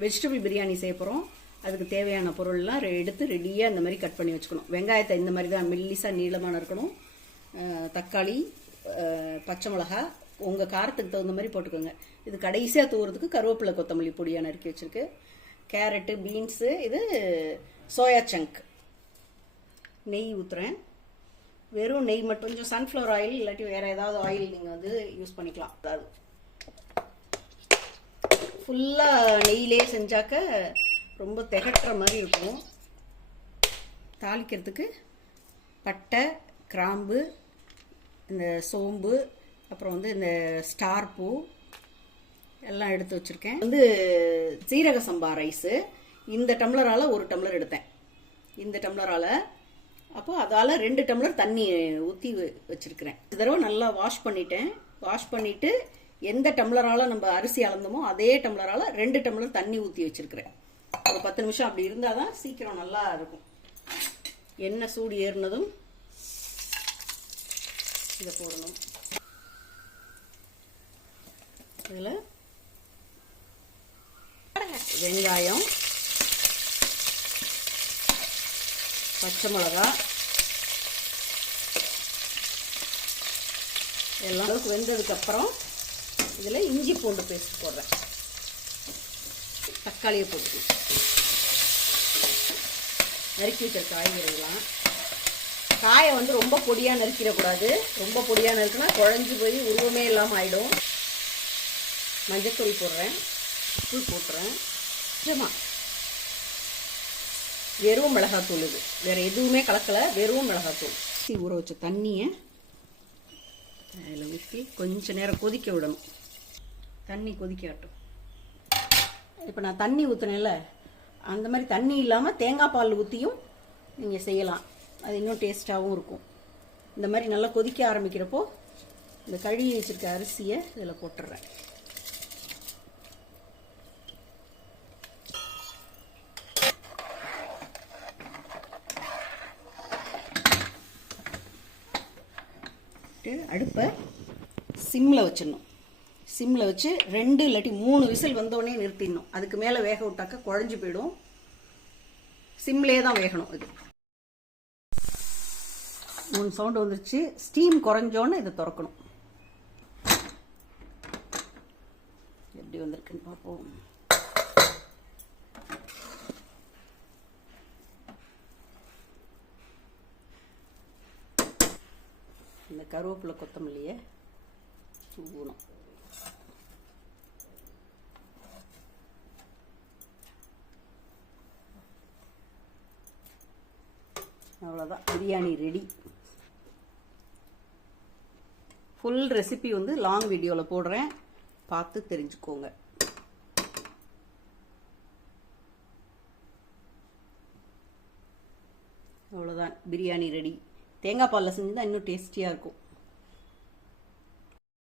Vegetable biryani செய்ய போகிறோம் அதுக்கு தேவையான பொருள்லாம் ரெ- எடுத்து ரெடியாக இந்த மாதிரி கட் பண்ணி வச்சுக்கணும். வெங்காயத்தை இந்த மாதிரி தான் மெல்லிசாக நீளமான இருக்கணும் தக்காளி பச்சை மிளகா உங்கள் காரத்துக்கு தகுந்த மாதிரி போட்டுக்கோங்க. இது கடைசியாக தூவுறதுக்கு கருவேப்பிலை கொத்தமல்லி பொடியாக நறுக்கி வச்சுருக்கு. கேரட்டு பீன்ஸு இது சோயா சங்க். நெய் ஊற்றுறேன் வெறும் நெய் மட்டும் கொஞ்சம் சன்ஃப்ளவர் ஆயில் இல்லாட்டி வேறு ஏதாவது ஆயில் நீங்கள் வந்து யூஸ் பண்ணிக்கலாம். அதாவது ஃபுல்லாக நெய்யிலே செஞ்சாக்க ரொம்ப திகட்டுற மாதிரி இருக்கும். தாளிக்கிறதுக்கு பட்டை கிராம்பு இந்த சோம்பு அப்புறம் வந்து இந்த ஸ்டார் பூ எல்லாம் எடுத்து வச்சுருக்கேன். வந்து சீரக சம்பா ரைஸு. இந்த டம்ளரால் ஒரு டம்ளர் எடுத்தேன். இந்த டம்ளரால். அப்போ அதால் ரெண்டு டம்ளர் தண்ணி ஊற்றி வச்சுருக்கிறேன். இந்த தடவை நல்லா வாஷ் பண்ணிட்டேன். வாஷ் பண்ணிவிட்டு எந்த டம்ளரால் நம்ம அரிசி அளந்தோமோ அதே டம்ளரால் ரெண்டு டம்ளர் தண்ணி ஊற்றி வச்சுருக்கிறேன். ஒரு பத்து நிமிஷம் அப்படி இருந்தால் தான் சீக்கிரம் நல்லா இருக்கும். எண்ணெய் சூடு ஏறினதும் இதை போடணும். இதில் வெங்காயம் பச்சை மிளகா எல்லாம் வெந்ததுக்கப்புறம் இதில் இஞ்சி பூண்டு பேஸ்ட் போடுறேன். தக்காளியை போட்டு நறுக்கி வைக்கிற காய்கறிலாம் காயை வந்து ரொம்ப பொடியாக நறுக்கிடக்கூடாது. ரொம்ப பொடியாக நறுக்குனா குழஞ்சி போய் உருவமே இல்லாமல் ஆயிடும். மஞ்சத்தூள் போடுறேன். உப்பு போட்டுறேன். நிஜமா வெறும் மிளகாத்தூள் இது. வேறு எதுவுமே கலக்கல. வெறும் மிளகாத்தூள். அரிசி ஊற வச்ச தண்ணியை அதில் ஊற்றி கொஞ்சம் நேரம் கொதிக்க விடணும். தண்ணி கொதிக்கட்டும். இப்போ நான் தண்ணி ஊற்றுனேன்ல அந்த மாதிரி தண்ணி இல்லாமல் தேங்காய் பால் ஊற்றியும் நீங்கள் செய்யலாம். அது இன்னும் டேஸ்ட்டாகவும் இருக்கும். இந்த மாதிரி நல்லா கொதிக்க ஆரம்பிக்கிறப்போ இந்த கழுவி வச்சுருக்க அரிசியை இதில் போட்டுடுறேன் வச்சுட்டு அடுப்பை சிம்மில் வச்சிடணும். சிம்மில் வச்சு ரெண்டு இல்லாட்டி மூணு விசில் வந்தோடனே நிறுத்திடணும். அதுக்கு மேலே வேக விட்டாக்க குழஞ்சி போயிடும். சிம்லேயே தான் வேகணும் இது. மூணு சவுண்டு வந்துருச்சு. ஸ்டீம் குறைஞ்சோன்னு இதை திறக்கணும். எப்படி வந்திருக்குன்னு பார்ப்போம். கருவேப்பிலை கொத்தமல்லியை தூவணும். அவ்வளோதான் பிரியாணி ரெடி ஃபுல் ரெசிபி வந்து லாங் வீடியோவில் போடுறேன். பார்த்து தெரிஞ்சுக்கோங்க. அவ்வளோதான் பிரியாணி ரெடி தேங்காய் பாலில் செஞ்சு தான் இன்னும் டேஸ்டியாக இருக்கும்.